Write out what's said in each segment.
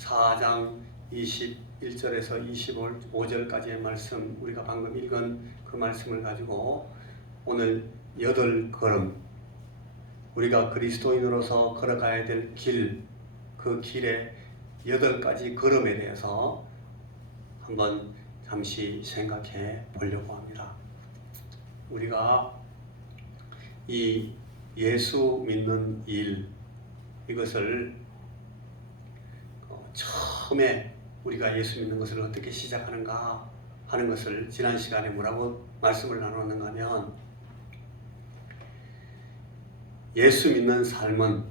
4장 21절에서 25절까지의 말씀, 우리가 방금 읽은 그 말씀을 가지고 오늘 8걸음, 우리가 그리스도인으로서 걸어가야 될 길, 그 길의 8가지 걸음에 대해서 한번 잠시 생각해 보려고 합니다. 우리가 이 예수 믿는 일, 이것을 처음에 우리가 예수 믿는 것을 어떻게 시작하는가 하는 것을 지난 시간에 뭐라고 말씀을 나눴는가 하면, 예수 믿는 삶은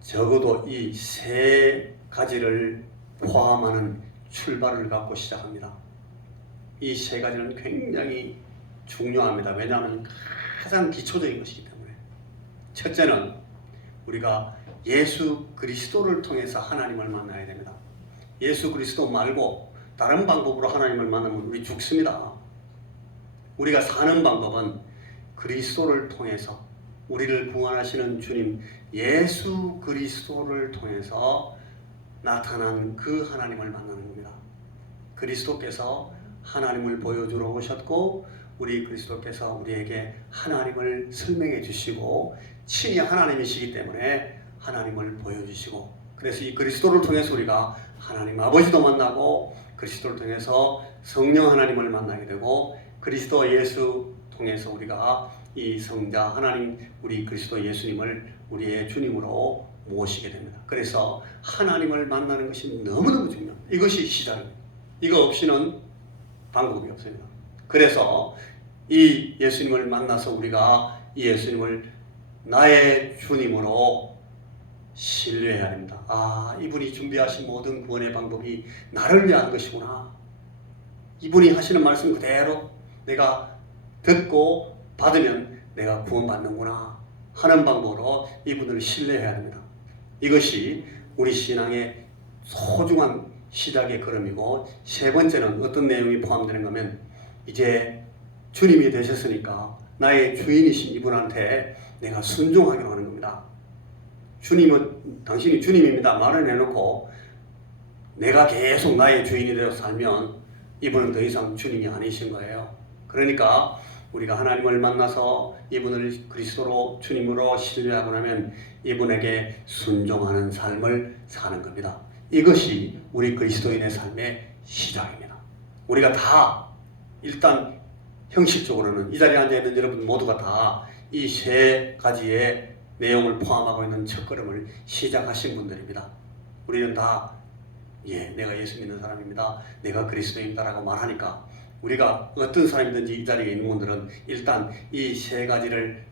적어도 이 3가지를 포함하는 출발을 갖고 시작합니다. 이 3가지는 굉장히 중요합니다. 왜냐하면 가장 기초적인 것이기 때문에. 첫째는 우리가 예수 그리스도를 통해서 하나님을 만나야 됩니다. 예수 그리스도 말고 다른 방법으로 하나님을 만나면 우리 죽습니다. 우리가 사는 방법은 그리스도를 통해서, 우리를 구원하시는 주님 예수 그리스도를 통해서 나타난 그 하나님을 만나는 겁니다. 그리스도께서 하나님을 보여주러 오셨고, 우리 그리스도께서 우리에게 하나님을 설명해 주시고, 친히 하나님이시기 때문에 하나님을 보여주시고, 그래서 이 그리스도를 통해서 우리가 하나님 아버지도 만나고, 그리스도를 통해서 성령 하나님을 만나게 되고, 그리스도 예수 통해서 우리가 이 성자 하나님, 우리 그리스도 예수님을 우리의 주님으로 모시게 됩니다. 그래서 하나님을 만나는 것이 너무너무 중요합니다. 이것이 시작입니다. 이거 없이는 방법이 없습니다. 그래서 이 예수님을 만나서 우리가 이 예수님을 나의 주님으로 신뢰해야 됩니다. 아, 이분이 준비하신 모든 구원의 방법이 나를 위한 것이구나. 이분이 하시는 말씀 그대로 내가 듣고 받으면 내가 구원받는구나 하는 방법으로 이분을 신뢰해야 합니다. 이것이 우리 신앙의 소중한 시작의 걸음이고, 3번째는 어떤 내용이 포함되는가 하면, 이제 주님이 되셨으니까 나의 주인이신 이분한테 내가 순종하기로 하는 겁니다. 주님은, 당신이 주님입니다 말을 해놓고 내가 계속 나의 주인이 되어서 살면 이분은 더 이상 주님이 아니신 거예요. 그러니까 우리가 하나님을 만나서 이분을 그리스도로 주님으로 신뢰하고 나면 이분에게 순종하는 삶을 사는 겁니다. 이것이 우리 그리스도인의 삶의 시작입니다. 우리가 다 일단 형식적으로는 이 자리에 앉아있는 여러분 모두가 다 이 3가지의 내용을 포함하고 있는 첫걸음을 시작하신 분들입니다. 우리는 다 내가 예수 믿는 사람입니다, 내가 그리스도입니다 라고 말하니까, 우리가 어떤 사람이든지 이 자리에 있는 분들은 일단 이 3가지를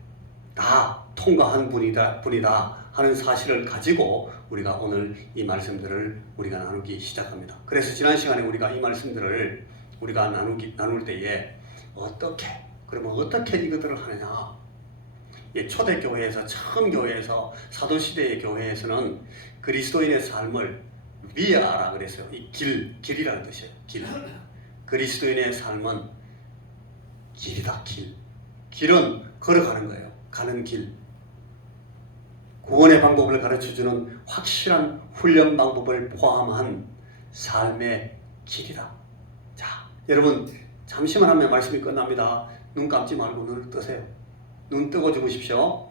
다 통과한 분이다 하는 사실을 가지고 우리가 오늘 이 말씀들을 우리가 나누기 시작합니다. 그래서 지난 시간에 우리가 이 말씀들을 우리가 나눌 때에 그러면 어떻게 이것들을 하느냐. 초대교회에서, 처음 교회에서, 사도시대의 교회에서는 그리스도인의 삶을 위아라 그랬어요. 이 길이라는 뜻이에요. 길. 그리스도인의 삶은 길이다. 길은 걸어가는 거예요. 가는 길. 구원의 방법을 가르쳐주는 확실한 훈련 방법을 포함한 삶의 길이다. 자, 여러분 잠시만 하면 말씀이 끝납니다. 눈 감지 말고 눈을 뜨세요. 눈 뜨고 주무십시오.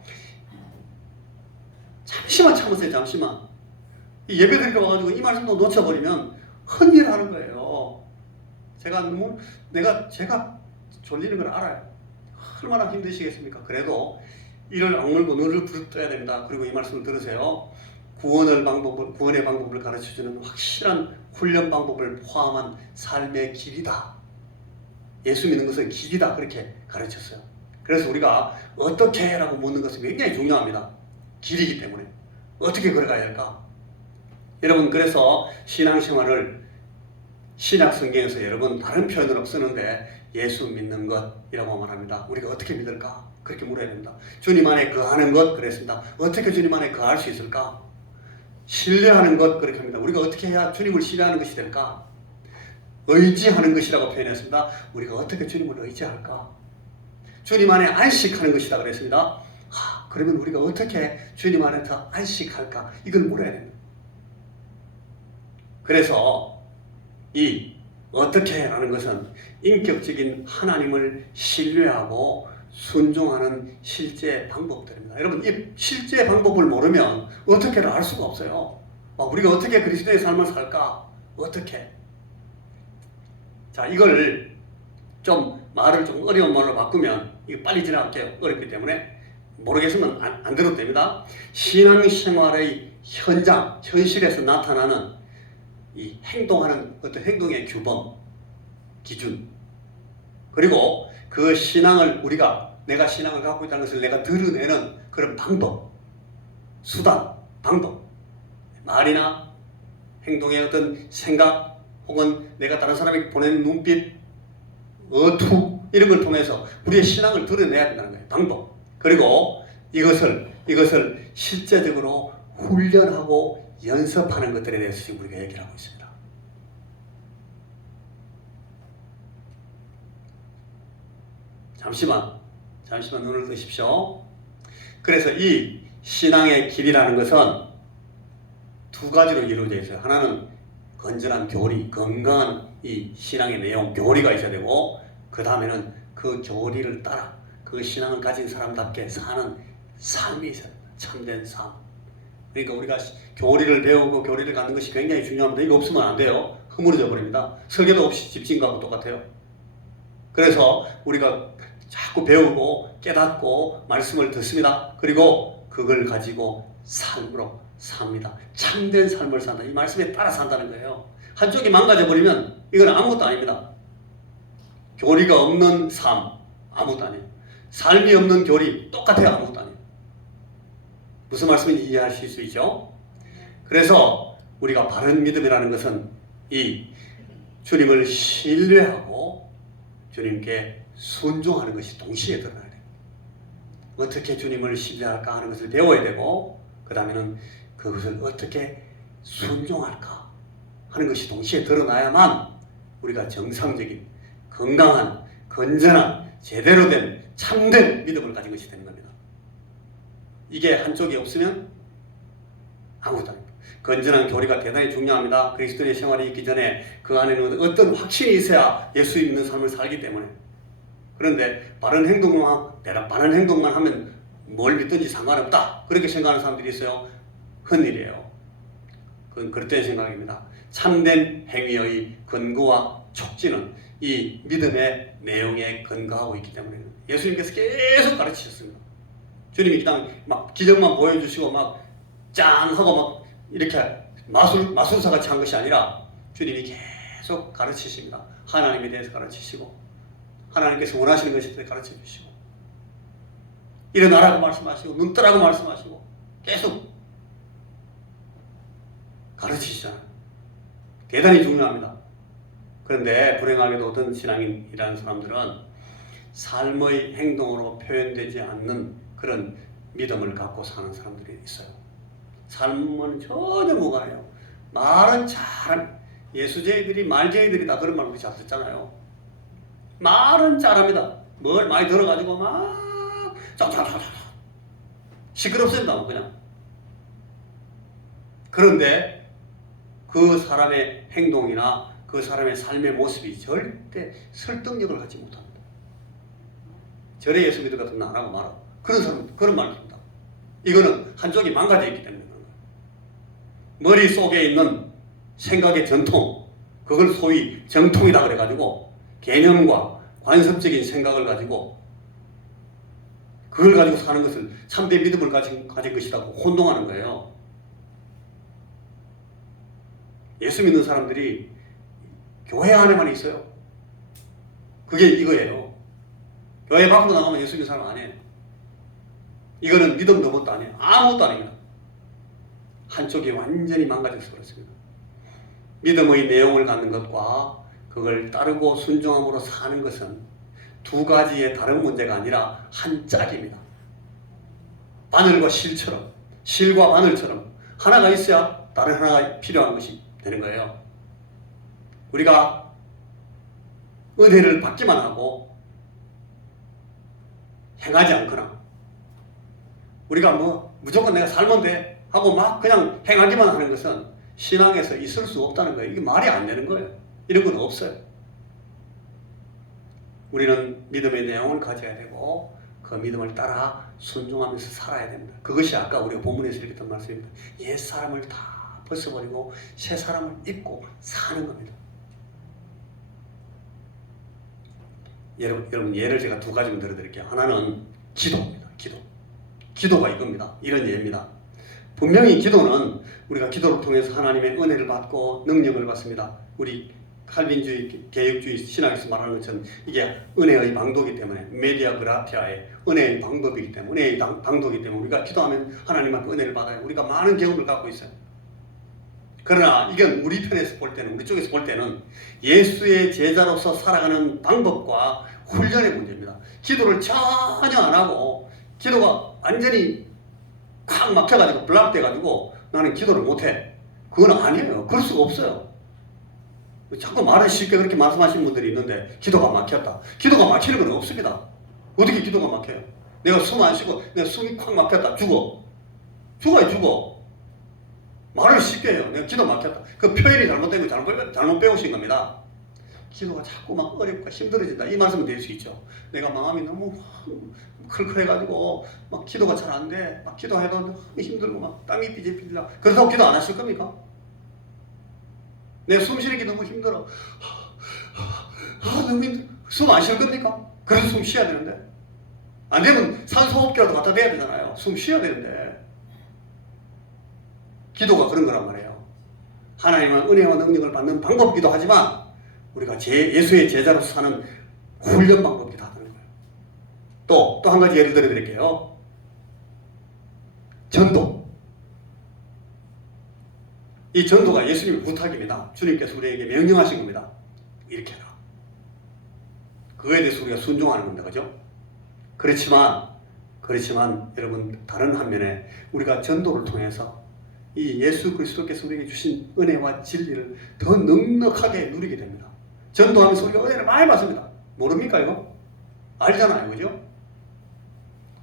잠시만 참으세요. 잠시만. 예배 드리러 와가지고 이 말씀도 놓쳐버리면 헛일을 하는 거예요. 제가 졸리는 걸 알아요. 얼마나 힘드시겠습니까? 그래도 이를 악물고 눈을 부릅떠야 됩니다. 그리고 이 말씀을 들으세요. 구원의 방법을 가르쳐주는 확실한 훈련 방법을 포함한 삶의 길이다. 예수 믿는 것은 길이다. 그렇게 가르쳤어요. 그래서 우리가 어떻게 해라고 묻는 것은 굉장히 중요합니다. 길이기 때문에. 어떻게 걸어가야 할까? 여러분, 그래서 신앙생활을 신약 성경에서 여러분 다른 표현으로 쓰는데 예수 믿는 것이라고 말합니다. 우리가 어떻게 믿을까? 그렇게 물어야 됩니다. 주님 안에 거하는 것 그랬습니다. 어떻게 주님 안에 거할 수 있을까? 신뢰하는 것 그렇게 합니다. 우리가 어떻게 해야 주님을 신뢰하는 것이 될까? 의지하는 것이라고 표현했습니다. 우리가 어떻게 주님을 의지할까? 주님 안에 안식하는 것이다 그랬습니다. 그러면 우리가 어떻게 주님 안에서 안식할까? 이걸 물어야 됩니다. 그래서 이 어떻게 라는 것은 인격적인 하나님을 신뢰하고 순종하는 실제 방법들입니다. 여러분, 이 실제 방법을 모르면 어떻게를 알 수가 없어요. 우리가 어떻게 그리스도의 삶을 살까? 어떻게? 자, 이걸 말을 좀 어려운 말로 바꾸면, 이거 빨리 지나갈게요. 어렵기 때문에. 모르겠으면 안 들어도 됩니다. 신앙생활의 현실에서 나타나는 이 행동하는 어떤 행동의 규범, 기준, 그리고 그 신앙을 내가 신앙을 갖고 있다는 것을 내가 드러내는 그런 방법, 수단, 방법, 말이나 행동의 어떤 생각, 혹은 내가 다른 사람에게 보내는 눈빛, 어투, 이런 걸 통해서 우리의 신앙을 드러내야 된다는 거예요. 방법. 그리고 이것을 실제적으로 훈련하고 연습하는 것들에 대해서 지금 우리가 얘기를 하고 있습니다. 잠시만 눈을 뜨십시오. 그래서 이 신앙의 길이라는 것은 두 가지로 이루어져 있어요. 하나는 건전한 교리, 건강한 이 신앙의 내용, 교리가 있어야 되고, 그 다음에는 그 교리를 따라 그 신앙을 가진 사람답게 사는 삶이 있어야 됩니다. 참된 삶. 그러니까 우리가 교리를 배우고 교리를 갖는 것이 굉장히 중요합니다. 이거 없으면 안 돼요. 흐물어져 버립니다. 설계도 없이 집진과하고 똑같아요. 그래서 우리가 자꾸 배우고 깨닫고 말씀을 듣습니다. 그리고 그걸 가지고 삶으로 삽니다. 참된 삶을 산다. 이 말씀에 따라 산다는 거예요. 한쪽이 망가져 버리면 이건 아무것도 아닙니다. 교리가 없는 삶, 아무것도 아니에요. 삶이 없는 교리, 똑같아요. 아무것도 아니에요. 무슨 말씀인지 이해하실 수 있죠? 그래서 우리가 바른 믿음이라는 것은 이 주님을 신뢰하고 주님께 순종하는 것이 동시에 드러나야 돼요. 어떻게 주님을 신뢰할까 하는 것을 배워야 되고, 그 다음에는 그것을 어떻게 순종할까 하는 것이 동시에 드러나야만 우리가 정상적인, 건강한, 건전한, 제대로 된, 참된 믿음을 가진 것이 되는 겁니다. 이게 한쪽이 없으면 아무것도 아닙니다. 건전한 교리가 대단히 중요합니다. 그리스도의 생활이 있기 전에 그 안에는 어떤 확신이 있어야 예수 믿는 삶을 살기 때문에. 그런데 바른 행동만 하면 뭘 믿든지 상관없다, 그렇게 생각하는 사람들이 있어요. 흔일이에요. 그건 그릇된 생각입니다. 참된 행위의 근거와 촉진은 이 믿음의 내용에 근거하고 있기 때문에 예수님께서 계속 가르치셨습니다. 주님이 그냥 막 기적만 보여주시고 막 짠 하고 막 이렇게 마술사 같이 한 것이 아니라 주님이 계속 가르치십니다. 하나님에 대해서 가르치시고, 하나님께서 원하시는 것에 대해서 가르쳐 주시고, 일어나라고 말씀하시고, 눈 뜨라고 말씀하시고, 계속 가르치시잖아요. 대단히 중요합니다. 그런데 불행하게도 어떤 신앙인이라는 사람들은 삶의 행동으로 표현되지 않는 그런 믿음을 갖고 사는 사람들이 있어요. 삶은 전혀 무관해요. 말은 잘합니다. 예수쟁이들이 말쟁이들이 다 그런 말 우리 잘 듣잖아요. 말은 잘합니다. 뭘 많이 들어가지고 막 쫙쫙쫙쫙 시끄럽습니다. 그냥. 그런데 그 사람의 행동이나 그 사람의 삶의 모습이 절대 설득력을 갖지 못합니다. 절에 예수 믿을 같은 거 안 하고 말아. 그런 사람 그런 말을 합니다. 이거는 한쪽이 망가져 있기 때문에 그런 거예요. 머릿속에 있는 생각의 전통, 그걸 소위 정통이다 그래가지고 개념과 관습적인 생각을 가지고 그걸 가지고 사는 것을 참된 믿음을 가진 것이라고 혼동하는 거예요. 예수 믿는 사람들이 교회 안에만 있어요. 그게 이거예요. 교회 밖으로 나가면 예수 믿는 사람 아니에요. 이거는 믿음도 뭣도 아니에요. 아무것도 아닙니다. 한쪽이 완전히 망가져서 그렇습니다. 믿음의 내용을 갖는 것과 그걸 따르고 순종함으로 사는 것은 두 가지의 다른 문제가 아니라 한 짝입니다. 바늘과 실처럼, 실과 바늘처럼 하나가 있어야 다른 하나가 필요한 것이 되는 거예요. 우리가 은혜를 받기만 하고 행하지 않거나, 우리가 무조건 내가 살면 돼 하고 막 그냥 행하기만 하는 것은 신앙에서 있을 수 없다는 거예요. 이게 말이 안 되는 거예요. 이런 건 없어요. 우리는 믿음의 내용을 가져야 되고 그 믿음을 따라 순종하면서 살아야 됩니다. 그것이 아까 우리가 본문에서 읽었던 말씀입니다. 옛 사람을 다 벗어버리고 새 사람을 입고 사는 겁니다. 여러분 예를 제가 두 가지만 들어드릴게요. 하나는 기도입니다. 기도가 이겁니다. 이런 예입니다. 분명히 기도는 우리가 기도를 통해서 하나님의 은혜를 받고 능력을 받습니다. 우리 칼빈주의, 개혁주의 신학에서 말하는 것처럼 이게 은혜의 방도이기 때문에 메디아 그라티아의 은혜의 방법이기 때문에 은혜의 방도이기 때문에 우리가 기도하면 하나님 앞에 은혜를 받아요. 우리가 많은 경험을 갖고 있어요. 그러나 이건 우리 편에서 볼 때는 우리 쪽에서 볼 때는 예수의 제자로서 살아가는 방법과 훈련의 문제입니다. 기도를 전혀 안 하고 기도가 완전히 콱 막혀가지고 블락돼가지고 나는 기도를 못해. 그건 아니에요. 그럴 수가 없어요. 자꾸 말을 쉽게 그렇게 말씀하시는 분들이 있는데 기도가 막혔다. 기도가 막히는 건 없습니다. 어떻게 기도가 막혀요? 내가 숨 안 쉬고 내가 숨이 콱 막혔다. 죽어. 말을 쉽게 해요. 내가 기도 막혔다. 그 표현이 잘못된 거 잘못 배우신 겁니다. 기도가 자꾸 막 어렵고 힘들어진다. 이 말씀은 될 수 있죠. 내가 마음이 너무 클클해가지고 막 기도가 잘 안 돼. 막 기도해도 너무 힘들고 막 땀이 삐질삐질나. 그렇다고 기도 안 하실 겁니까? 내 숨 쉬는 게 너무 힘들어. 너무 힘들어. 숨 안 쉴 겁니까? 그래서 숨 쉬어야 되는데. 안 되면 산소호흡기라도 갖다 대야 되잖아요. 숨 쉬어야 되는데. 기도가 그런 거란 말이에요. 하나님은 은혜와 능력을 받는 방법이기도 하지만 우리가 예수의 제자로서 사는 훈련 방법이기도 하다는 거예요. 또 한 가지 예를 들어 드릴게요. 전도. 이 전도가 예수님의 부탁입니다. 주님께서 우리에게 명령하신 겁니다. 이렇게 해라. 그거에 대해서 우리가 순종하는 겁니다. 그죠? 그렇지만 여러분 다른 한면에 우리가 전도를 통해서 이 예수 그리스도께서 우리에게 주신 은혜와 진리를 더 넉넉하게 누리게 됩니다. 전도하면서 우리가 은혜를 많이 받습니다. 모릅니까 이거? 알잖아요. 그죠?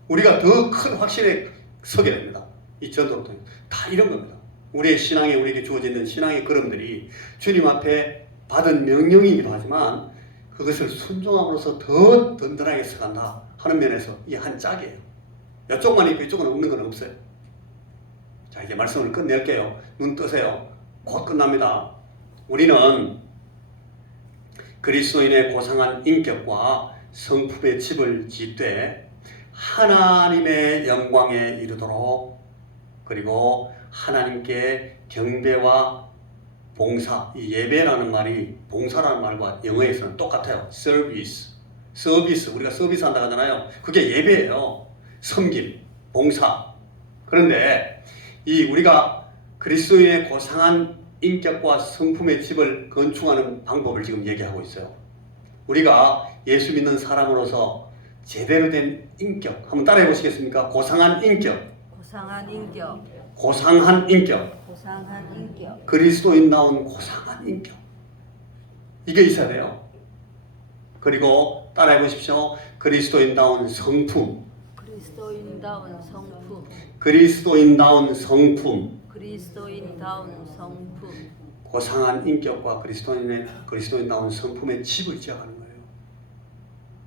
우리가 더 큰 확신에 서게 됩니다. 이 전도를 통해서. 다 이런 겁니다. 우리의 신앙에 우리에게 주어지는 신앙의 걸음들이 주님 앞에 받은 명령이기도 하지만 그것을 순종함으로써 더 든든하게 서간다 하는 면에서 이 한 짝이에요. 이쪽만 있고 이쪽은 없는 건 없어요. 자, 이제 말씀을 끝낼게요. 눈 뜨세요. 곧 끝납니다. 우리는 그리스도인의 고상한 인격과 성품의 집을 짓되 하나님의 영광에 이르도록 그리고 하나님께 경배와 봉사, 이 예배라는 말이 봉사라는 말과 영어에서는 똑같아요. 서비스, 우리가 서비스 한다고 하잖아요. 그게 예배예요. 섬김, 봉사. 그런데 이 우리가 그리스도인의 고상한 인격과 성품의 집을 건축하는 방법을 지금 얘기하고 있어요. 우리가 예수 믿는 사람으로서 제대로 된 인격, 한번 따라해 보시겠습니까? 고상한 인격. 그리스도인다운 고상한 인격. 이게 있어야 돼요. 그리고 따라해 보십시오. 그리스도인다운 성품. 고상한 인격과 그리스도인다운 성품의 집을 지어가는 거예요.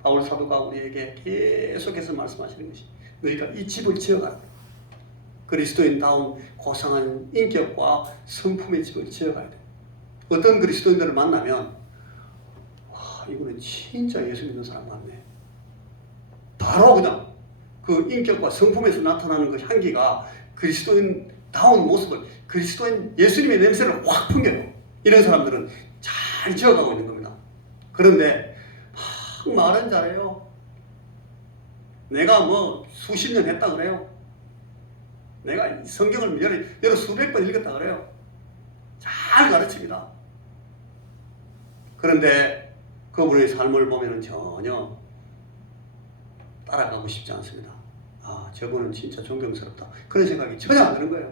바울 사도가 우리에게 계속해서 말씀하시는 것이 너희가 이 집을 지어가라. 그리스도인다운 고상한 인격과 성품의 집을 지어가야 돼요. 어떤 그리스도인들을 만나면 와, 이거는 진짜 예수 믿는 사람 같네. 바로 그냥 그 인격과 성품에서 나타나는 그 향기가 그리스도인다운 모습을 그리스도인 예수님의 냄새를 확 풍겨요. 이런 사람들은 잘 지어가고 있는 겁니다. 그런데 막 말은 잘해요. 내가 뭐 수십 년 했다 그래요. 내가 성경을 여러 수백 번 읽었다 그래요. 잘 가르칩니다. 그런데 그분의 삶을 보면 전혀 따라가고 싶지 않습니다. 아, 저분은 진짜 존경스럽다. 그런 생각이 전혀 안 드는 거예요.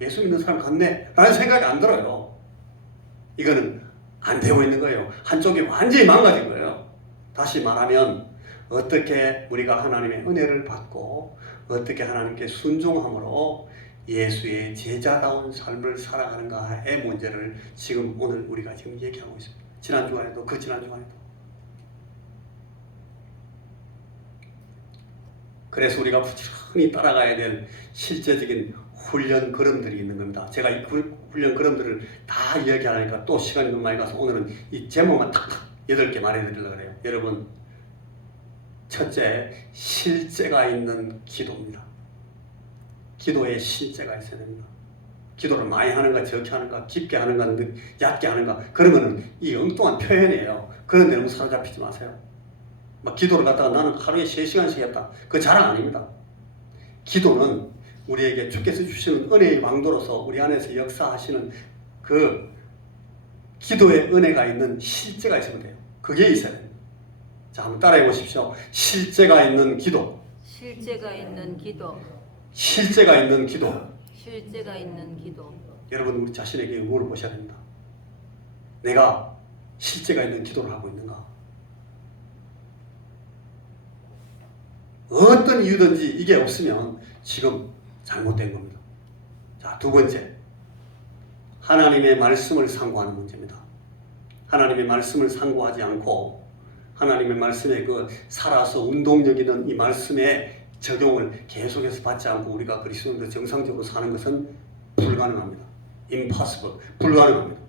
예수 믿는 사람 같네 라는 생각이 안 들어요. 이거는 안 되고 있는 거예요. 한쪽이 완전히 망가진 거예요. 다시 말하면 어떻게 우리가 하나님의 은혜를 받고 어떻게 하나님께 순종함으로 예수의 제자다운 삶을 살아가는가의 문제를 지금 오늘 우리가 지금 얘기하고 있습니다. 지난 주간에도 그 지난 주간에도. 그래서 우리가 부지런히 따라가야 될 실제적인 훈련 걸음들이 있는 겁니다. 제가 이 훈련 걸음들을 다 이야기하니까 또 시간이 너무 많이 가서 오늘은 이 제목만 탁탁 8개 말해드리려고 그래요. 여러분, 첫째, 실제가 있는 기도입니다. 기도에 실제가 있어야 됩니다. 기도를 많이 하는가, 적게 하는가, 깊게 하는가, 얕게 하는가, 그런 거는 이 엉뚱한 표현이에요. 그런 데 너무 사로잡히지 마세요. 막 기도를 갖다가 나는 하루에 3시간씩 했다. 그거 자랑 아닙니다. 기도는 우리에게 주께서 주시는 은혜의 왕도로서 우리 안에서 역사하시는 그 기도의 은혜가 있는 실제가 있으면 돼요. 그게 있어야 됩니다. 자, 한번 따라해 보십시오. 실제가 있는 기도. 실제가 있는 기도. 실제가 있는 기도. 실제가 있는 기도. 여러분, 우리 자신에게 의무를 보셔야 됩니다. 내가 실제가 있는 기도를 하고 있는가? 어떤 이유든지 이게 없으면 지금 잘못된 겁니다. 자, 두 번째, 하나님의 말씀을 상고하는 문제입니다. 하나님의 말씀을 상고하지 않고 하나님의 말씀에 그 살아서 운동력 있는 이 말씀의 적용을 계속해서 받지 않고 우리가 그리스도인으로 정상적으로 사는 것은 불가능합니다. impossible, 불가능합니다.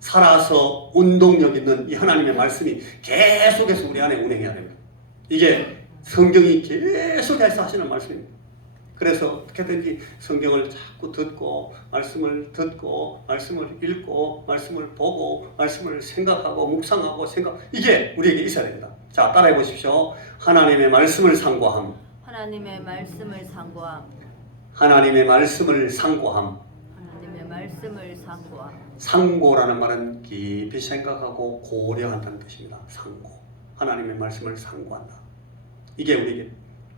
살아서 운동력 있는 이 하나님의 말씀이 계속해서 우리 안에 운행해야 됩니다. 이게 성경이 계속해서 하시는 말씀입니다. 그래서 어떻게든지 성경을 자꾸 듣고 말씀을 듣고 말씀을 읽고 말씀을 보고 말씀을 생각하고 묵상하고 이게 우리에게 있어야 됩니다. 자, 따라해 보십시오. 하나님의 말씀을 상고함. 하나님의 말씀을 상고함. 하나님의 말씀을 상고함. 하나님의 말씀을 상고함. 상고라는 말은 깊이 생각하고 고려한다는 뜻입니다. 상고. 하나님의 말씀을 상고한다. 이게 우리에게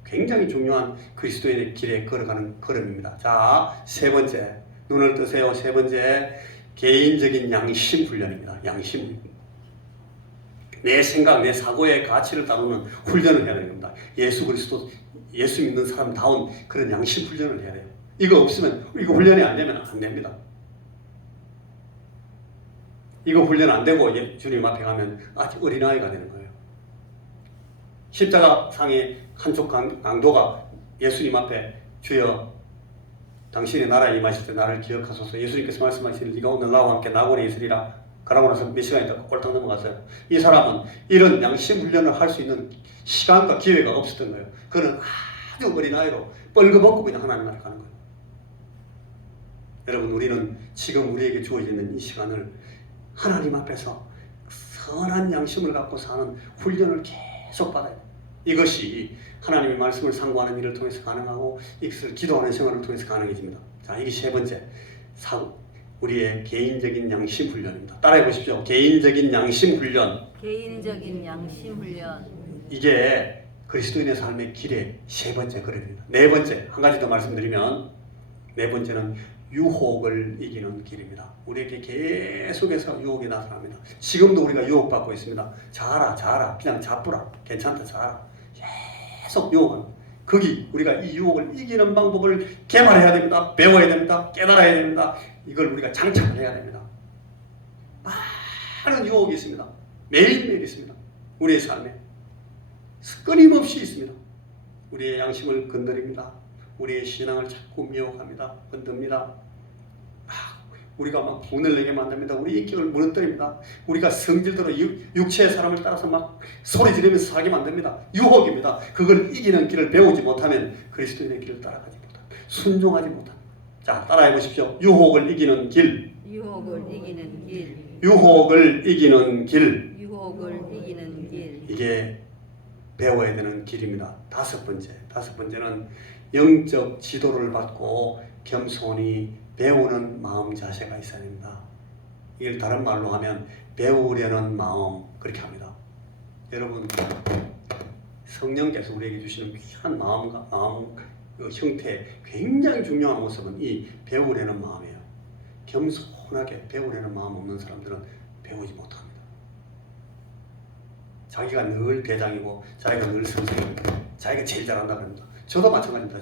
굉장히 중요한 그리스도인의 길에 걸어가는 걸음입니다. 자, 세 번째, 눈을 뜨세요. 세 번째, 개인적인 양심 훈련입니다. 양심. 내 생각, 내 사고의 가치를 다루는 훈련을 해야 되는 겁니다. 예수 그리스도, 예수 믿는 사람다운 그런 양심 훈련을 해야 돼요. 이거 없으면, 이거 훈련이 안 되면 안 됩니다. 이거 훈련 안 되고 주님 앞에 가면 아직 어린아이가 되는 거예요. 십자가 상의 한쪽 강도가 예수님 앞에 주여 당신의 나라에 임하실 때 나를 기억하소서. 예수님께서 말씀하시는 네가 오늘 나와 함께 낙원에 있으리라. 그러고 나서 몇 시간이 더 꼴딱 넘어갔어요. 이 사람은 이런 양심 훈련을 할 수 있는 시간과 기회가 없었던 거예요. 그는 아주 어린아이로 뻘거벗고 그냥 하나님 앞에 가는 거예요. 여러분, 우리는 지금 우리에게 주어지는 이 시간을 하나님 앞에서 선한 양심을 갖고 사는 훈련을 계속 받아야 돼요. 이것이 하나님의 말씀을 상고하는 일을 통해서 가능하고 이것을 기도하는 생활을 통해서 가능해집니다. 자, 이게 세 번째, 우리의 개인적인 양심 훈련입니다. 따라해 보십시오. 개인적인 양심 훈련. 개인적인 양심 훈련. 이게 그리스도인의 삶의 길의 세 번째 걸음입니다. 네 번째, 한 가지 더 말씀드리면 네 번째는 유혹을 이기는 길입니다. 우리에게 계속해서 유혹이 나타납니다. 지금도 우리가 유혹받고 있습니다. 자라, 그냥 잡부라, 괜찮다, 자라. 계속 유혹은 거기 우리가 이 유혹을 이기는 방법을 개발해야 됩니다. 배워야 됩니다. 깨달아야 됩니다. 이걸 우리가 장착을 해야 됩니다. 많은 유혹이 있습니다. 매일매일 있습니다. 우리의 삶에 끊임없이 있습니다. 우리의 양심을 건드립니다. 우리의 신앙을 자꾸 미혹합니다. 건듭니다. 우리가 막 분을 내게 만듭니다. 우리 인격을 무너뜨립니다. 우리가 성질대로 육체의 사람을 따라서 막 소리 지르면서 살게 만듭니다. 유혹입니다. 그걸 이기는 길을 배우지 못하면 그리스도인의 길을 따라가지 못합니다. 순종하지 못합니다. 자, 따라해 보십시오. 유혹을 이기는 길. 유혹을 이기는 길. 유혹을 이기는 길. 유혹을 이기는 길. 이게 배워야 되는 길입니다. 다섯 번째는 영적 지도를 받고 겸손히 배우는 마음 자세가 있어야 됩니다. 이걸 다른 말로 하면 배우려는 마음, 그렇게 합니다. 여러분, 성령께서 우리에게 주시는 귀한 마음 형태, 굉장히 중요한 모습은 이 배우려는 마음이에요. 겸손하게 배우려는 마음 없는 사람들은 배우지 못합니다. 자기가 늘 대장이고 자기가 늘 선생이고 자기가 제일 잘한다 그럽니다. 저도 마찬가지입니다.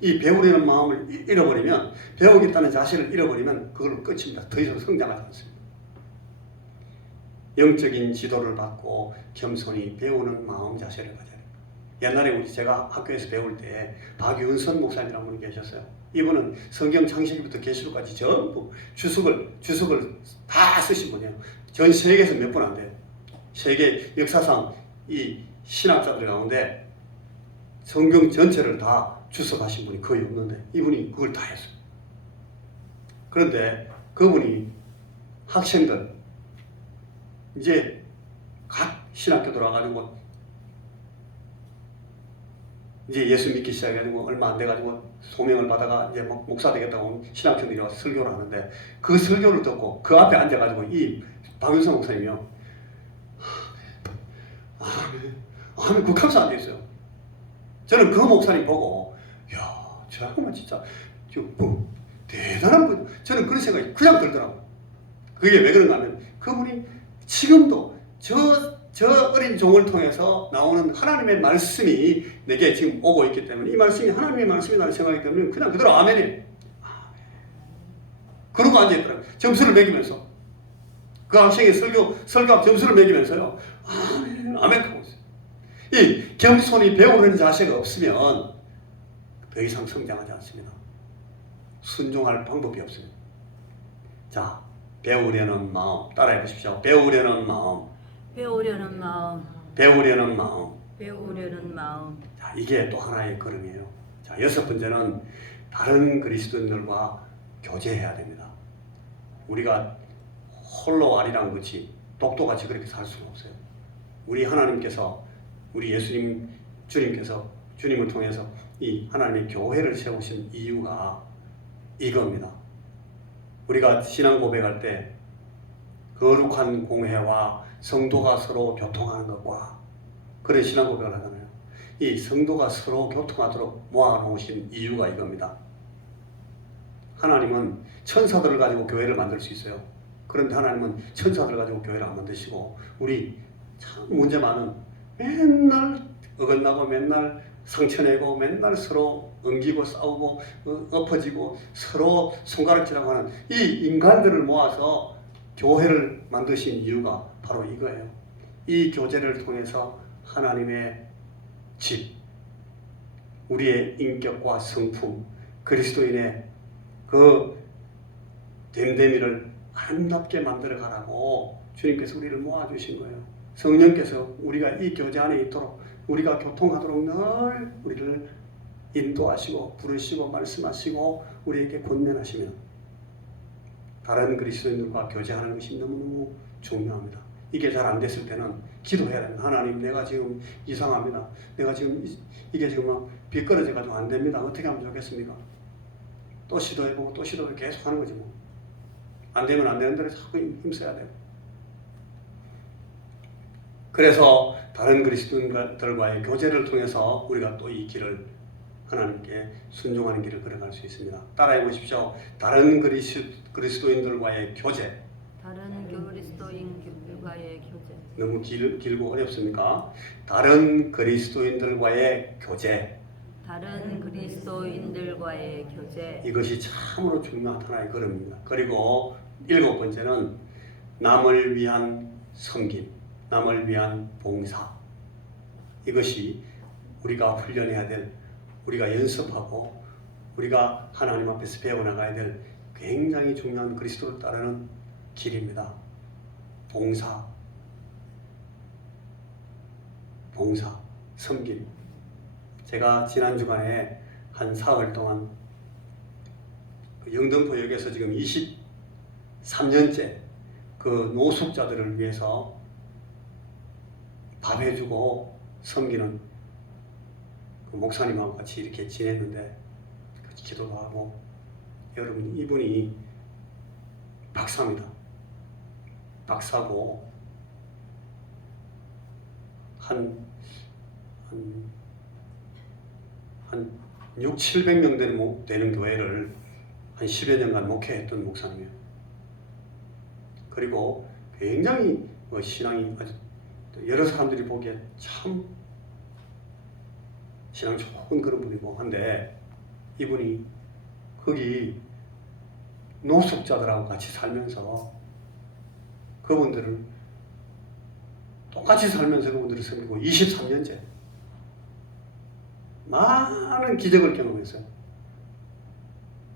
이 배우려는 마음을 잃어버리면, 배우겠다는 자세를 잃어버리면 그걸로 끝입니다. 더 이상 성장하지 않습니다. 영적인 지도를 받고 겸손히 배우는 마음 자세를 가져야 됩니다. 옛날에 제가 학교에서 배울 때 박윤선 목사님이라는 분이 계셨어요. 이분은 성경 창세기부터 계시록까지 전부 주석을 다 쓰신 분이에요. 전 세계에서 몇 분 안 돼요. 세계 역사상 이 신학자들 가운데 성경 전체를 다 주석하신 분이 거의 없는데 이분이 그걸 다 했어요. 그런데 그분이 학생들 이제 각 신학교 들어와가지고 이제 예수 믿기 시작해가지고 얼마 안 돼가지고 소명을 받아가 이제 목사 되겠다고 신학생들이 와서 설교를 하는데 그 설교를 듣고 그 앞에 앉아가지고 이 박윤성 목사님이요. 아멘 극함사 안 됐어요. 저는 그 목사님 보고 야, 저 양반 진짜 뭐 대단한 분. 저는 그런 생각이 그냥 들더라고요. 그게 왜 그런가 하면 그분이 지금도 저 어린 종을 통해서 나오는 하나님의 말씀이 내게 지금 오고 있기 때문에 이 말씀이 하나님의 말씀이라는 생각이기 때문에 그냥 그대로 아멘이에요. 그러고 앉아있더라고요. 점수를 매기면서 그 학생의 설교 점수를 매기면서요. 아멘 하고 있어요. 이 겸손히 배우는 자세가 없으면 더 이상 성장하지 않습니다. 순종할 방법이 없습니다. 자, 배우려는 마음 따라해 보십시오. 배우려는 마음. 배우려는 마음. 배우려는 마음. 배우려는 마음. 자, 이게 또 하나의 걸음이에요. 자, 6번째는 다른 그리스도인들과 교제해야 됩니다. 우리가 홀로 아리랑 같이 똑똑같이 그렇게 살 수는 없어요. 우리 하나님께서 우리 주님을 통해서 이 하나님의 교회를 세우신 이유가 이겁니다. 우리가 신앙 고백할 때 거룩한 공회와 성도가 서로 교통하는 것과 그런 신앙 고백을 하잖아요. 이 성도가 서로 교통하도록 모아놓으신 이유가 이겁니다. 하나님은 천사들을 가지고 교회를 만들 수 있어요. 그런데 하나님은 천사들을 가지고 교회를 안 만드시고 우리 참 문제 많은 맨날 어긋나고 맨날 상처내고 맨날 서로 엉기고 싸우고 엎어지고 서로 손가락질하고 하는 이 인간들을 모아서 교회를 만드신 이유가 바로 이거예요. 이 교제를 통해서 하나님의 집, 우리의 인격과 성품, 그리스도인의 그 됨됨이를 아름답게 만들어 가라고 주님께서 우리를 모아주신 거예요. 성령께서 우리가 이 교제 안에 있도록 우리가 교통하도록 늘 우리를 인도하시고 부르시고 말씀하시고 우리에게 권면하시면 다른 그리스도인들과 교제하는 것이 너무너무 중요합니다. 이게 잘 안 됐을 때는 기도해야 됩니다. 하나님, 내가 지금 이상합니다. 내가 지금 이게 지금 막 비끄러져 가지고 안 됩니다. 어떻게 하면 좋겠습니까? 또 시도해보고 또 시도를 계속 하는 거지 뭐. 안 되면 안 되는 대로 자꾸 힘써야 돼요. 그래서 다른 그리스도인들과의 교제를 통해서 우리가 또 이 길을 하나님께 순종하는 길을 걸어갈 수 있습니다. 따라해 보십시오. 다른 그리스도인들과의 교제. 다른 그리스도인들과의 교제. 너무 길고 어렵습니까? 다른 그리스도인들과의 교제. 다른 그리스도인들과의 교제. 이것이 참으로 중요한 하나의 걸음입니다. 그리고 7번째는 남을 위한 섬김, 남을 위한 봉사. 이것이 우리가 훈련해야 될, 우리가 연습하고 우리가 하나님 앞에서 배워나가야 될 굉장히 중요한 그리스도를 따르는 길입니다. 봉사, 섬김. 제가 지난 주간에 한 사흘 동안 영등포역에서 지금 23년째 그 노숙자들을 위해서 밥 해주고 섬기는 그 목사님하고 같이 이렇게 지냈는데 같이 기도도 하고, 여러분 이분이 박사입니다. 박사고 한 600~700명 되는 교회를 한 10여 년간 목회했던 목사님이에요. 그리고 굉장히 신앙이 아주 여러 사람들이 보기에 참 신앙 좋은 그런 분이고 한데, 이분이 거기 노숙자들하고 같이 살면서 그분들을 똑같이 살면서 그분들을 섬기고 23년째 많은 기적을 경험했어요.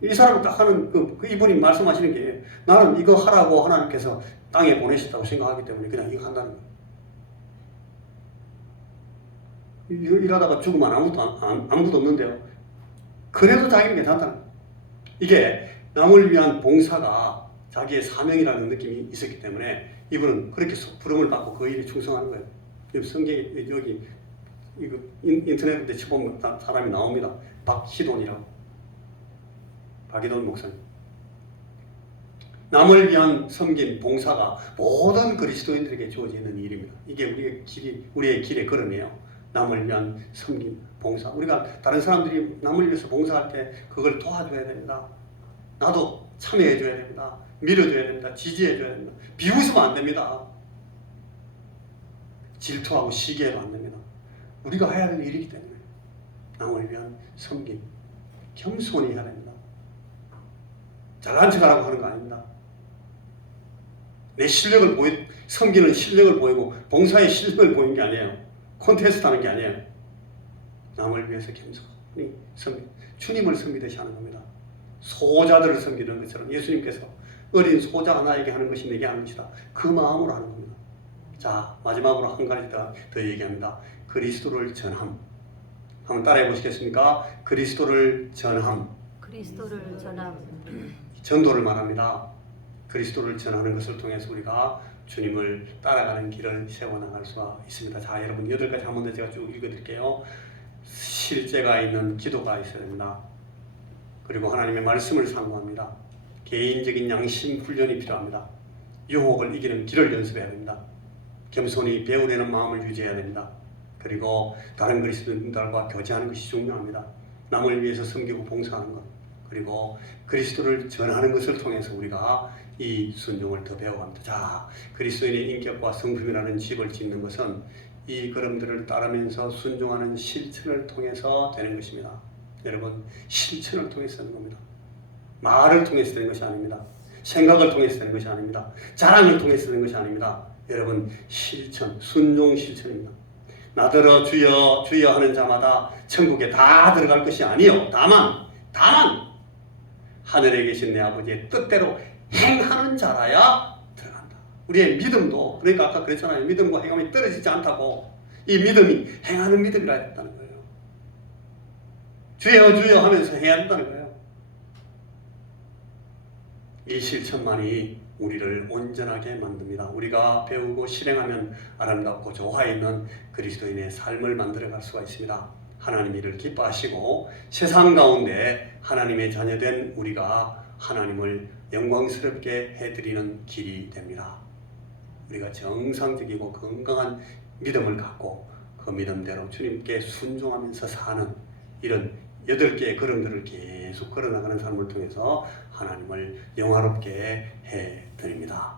이 사람은 딱 하는 그 이분이 말씀하시는 게 나는 이거 하라고 하나님께서 땅에 보내셨다고 생각하기 때문에 그냥 이거 한다는 거예요. 일하다가 죽으면 아무것도 없는데요. 그래도 자기는 괜찮다는 거예요. 이게 남을 위한 봉사가 자기의 사명이라는 느낌이 있었기 때문에 이분은 그렇게 부름을 받고 그 일에 충성하는 거예요. 여기 성경에 여기 이거 인터넷에 쳐보면 사람이 나옵니다. 박희돈이라고. 박희돈 목사님. 남을 위한 섬김, 봉사가 모든 그리스도인들에게 주어져 있는 일입니다. 이게 우리의 길의 걸음이에요. 남을 위한 섬김, 봉사. 우리가 다른 사람들이 남을 위해서 봉사할 때 그걸 도와줘야 됩니다. 나도 참여해줘야 됩니다. 밀어줘야 됩니다. 지지해줘야 됩니다. 비웃으면 안 됩니다. 질투하고 시기해도 안 됩니다. 우리가 해야 할 일이기 때문에 남을 위한 섬김, 겸손히 해야 됩니다. 잘난 척하라고 하는 거 아닙니다. 내 실력을 섬기는 실력을 보이고 봉사의 실력을 보이는 게 아니에요. 콘테스트 하는 게 아니에요. 남을 위해서 겸손히 주님을 섬기듯이 하는 겁니다. 소자들을 섬기는 것처럼 예수님께서 어린 소자 하나에게 하는 것이 내게 하는 것이다. 그 마음으로 하는 겁니다. 자, 마지막으로 한 가지 더 얘기합니다. 그리스도를 전함. 한번 따라해 보시겠습니까? 그리스도를 전함. 그리스도를 전함. 전도를 말합니다. 그리스도를 전하는 것을 통해서 우리가 주님을 따라가는 길을 세워나갈 수가 있습니다. 자, 여러분 8가지 한 번 더 제가 쭉 읽어드릴게요. 실제가 있는 기도가 있어야 됩니다. 그리고 하나님의 말씀을 상고합니다. 개인적인 양심 훈련이 필요합니다. 유혹을 이기는 길을 연습해야 됩니다. 겸손히 배우려는 마음을 유지해야 됩니다. 그리고 다른 그리스도인들과 교제하는 것이 중요합니다. 남을 위해서 섬기고 봉사하는 것, 그리고 그리스도를 전하는 것을 통해서 우리가 이 순종을 더 배워갑니다. 자, 그리스도인의 인격과 성품이라는 집을 짓는 것은 이 걸음들을 따르면서 순종하는 실천을 통해서 되는 것입니다. 여러분, 실천을 통해서 되는 겁니다. 말을 통해서 되는 것이 아닙니다. 생각을 통해서 되는 것이 아닙니다. 자랑을 통해서 되는 것이 아닙니다. 여러분, 실천, 순종 실천입니다. 나더러 주여 주여 하는 자마다 천국에 다 들어갈 것이 아니요. 다만 하늘에 계신 내 아버지의 뜻대로 행하는 자라야 들어간다. 우리의 믿음도, 그러니까 아까 그랬잖아요. 믿음과 행함이 떨어지지 않다고. 이 믿음이 행하는 믿음이라 했다는 거예요. 주여 주여 하면서 해야 한다는 거예요. 이 실천만이 우리를 온전하게 만듭니다. 우리가 배우고 실행하면 아름답고 조화 있는 그리스도인의 삶을 만들어갈 수가 있습니다. 하나님 이를 기뻐하시고 세상 가운데 하나님의 자녀된 우리가 하나님을 영광스럽게 해드리는 길이 됩니다. 우리가 정상적이고 건강한 믿음을 갖고 그 믿음대로 주님께 순종하면서 사는 이런 8개의 걸음들을 계속 걸어나가는 삶을 통해서 하나님을 영화롭게 해드립니다.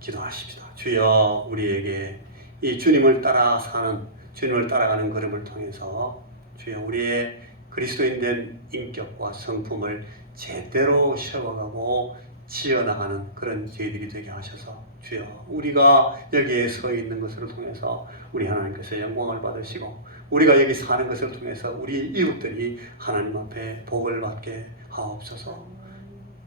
기도하십시다. 주여, 우리에게 이 주님을 따라 사는, 주님을 따라가는 걸음을 통해서 주여 우리의 그리스도인 된 인격과 성품을 제대로 세워가고 지어나가는 그런 저희들이 되게 하셔서 주여 우리가 여기에 서 있는 것을 통해서 우리 하나님께서 영광을 받으시고 우리가 여기 사는 것을 통해서 우리 이웃들이 하나님 앞에 복을 받게 하옵소서.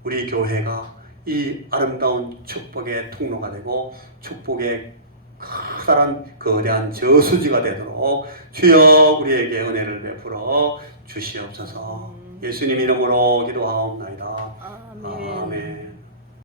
우리 교회가 이 아름다운 축복의 통로가 되고 축복의 커다란 거대한 저수지가 되도록 주여 우리에게 은혜를 베풀어 주시옵소서. 예수님 이름으로 기도하옵나이다. 아멘. 아멘.